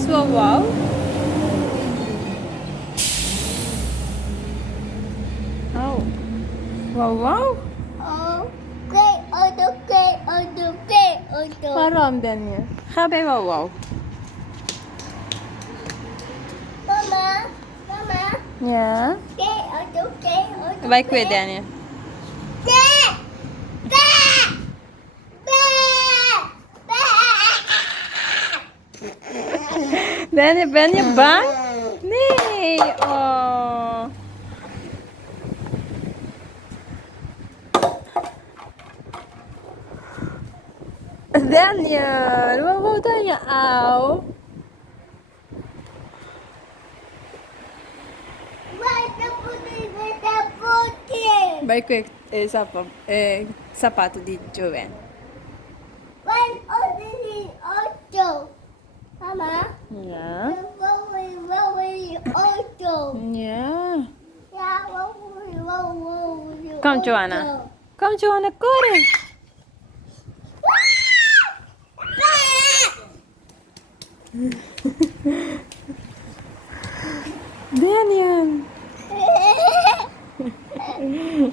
Yes, wow, wow. Oh, wow, wow. Waarom Daniel? Ga bij wow, wow. Ja. Bij kwijt Daniel. Daniel, ben je bang? Nee. Oh. Daniel, wat wordt dan je au? Vai com sapato di Joanne. Mama, Ja. Ja. Kom Joanna. Kom Joanna, corre.